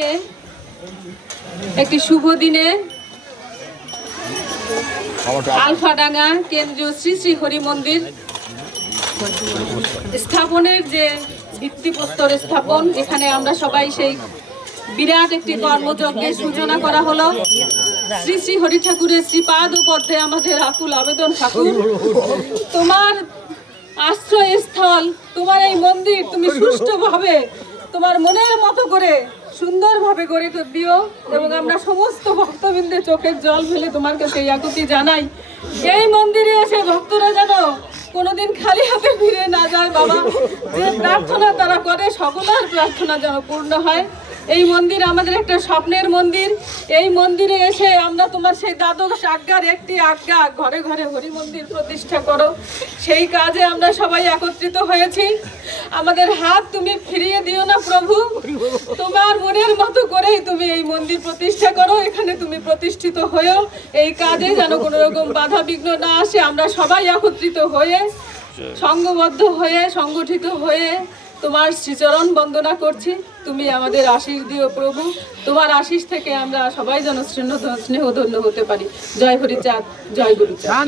আজকে একটি শুভ দিনে আলফাডাঙ্গা কেন্দ্রীয় শ্রী শ্রী হরি মন্দির স্থাপনের যে ভিত্তিপ্রস্তর স্থাপন, এখানে আমরা সবাই সেই বিরাট একটি কর্মযজ্ঞের সূচনা করা হলো। শ্রী শ্রী হরি ঠাকুরের শ্রীপাদ পদ্মে আমাদের আকুল আবেদন, ঠাকুর তোমার আশ্রয়স্থল, তোমার এই মন্দির তুমি সুষ্ঠুভাবে তোমার মনের মতো করে সুন্দরভাবে গড়ে দিও, এবং আমরা সমস্ত ভক্তবৃন্দের চোখের জল ফেলে তোমার কাছে এই আকুতি জানাই, এই মন্দিরে এসে ভক্তরা যেন কোনোদিন খালি হাতে ফিরে না যায় বাবা। যে প্রার্থনা তারা করে সকলের প্রার্থনা যেন পূর্ণ হয়। এই মন্দির আমাদের একটা স্বপ্নের মন্দির। এই মন্দিরে এসে আমরা তোমার সেই দ্বাদশ আজ্ঞার একটি আজ্ঞা, ঘরে ঘরে হরি মন্দির প্রতিষ্ঠা করো, সেই কাজে আমরা সবাই একত্রিত হয়েছি। আমাদের হাত তুমি ফিরিয়ে দিও না প্রভু, তোমার মনের মতো করেই তুমি এই মন্দির প্রতিষ্ঠা করো, এখানে তুমি প্রতিষ্ঠিত হয়েও এই কাজে যেন কোনো রকম বাধা বিঘ্ন না আসে। আমরা সবাই একত্রিত হয়ে সংঘবদ্ধ হয়ে সংগঠিত হয়ে তোমার শ্রীচরণ বন্দনা করছি। তুমি আমাদের আশীষ দিও প্রভু, তোমার আশীষ থেকে আমরা সবাই যেন স্নেহধন্য হতে পারি। জয় হরিচাঁদ, জয় গুরুচাঁদ।